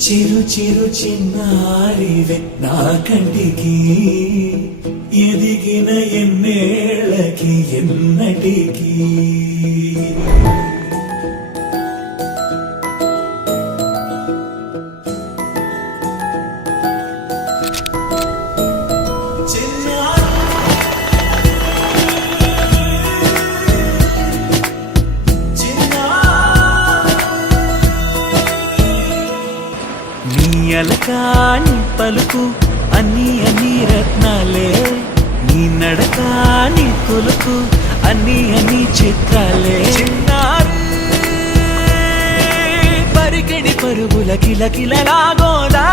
చిరు చిరు చిన్నారివే నా కంటికి ఎదిగిన ఎన్నేళ్ళకి ఎన్నటికి అలకాని పలుకు అన్ని అన్ని రత్నాలే నీ నడకాని కొలుకు అన్ని అన్ని చిత్రాలే చిన్నారు పరికిణి పరుగుల కిలకిలలాగోదారి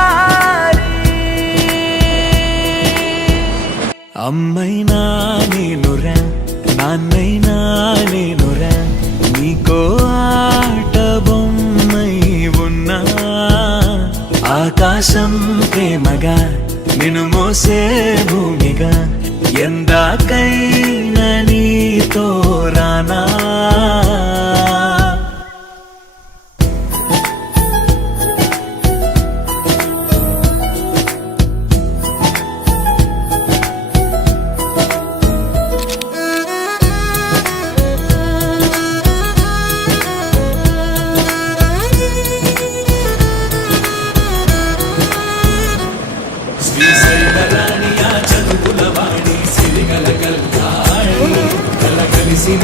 అమ్మైనా నేనురా నాన్నైనా నేనురా నీకో ఆట బొమ్మై ఉన్నా ఆకాశం ప్రేమగా నిన్ను మోసే భూమిగా ఎందాకైనా నీతో రానా చదువుల వాడి సిరిగల కల్లాడి కల కలిసిన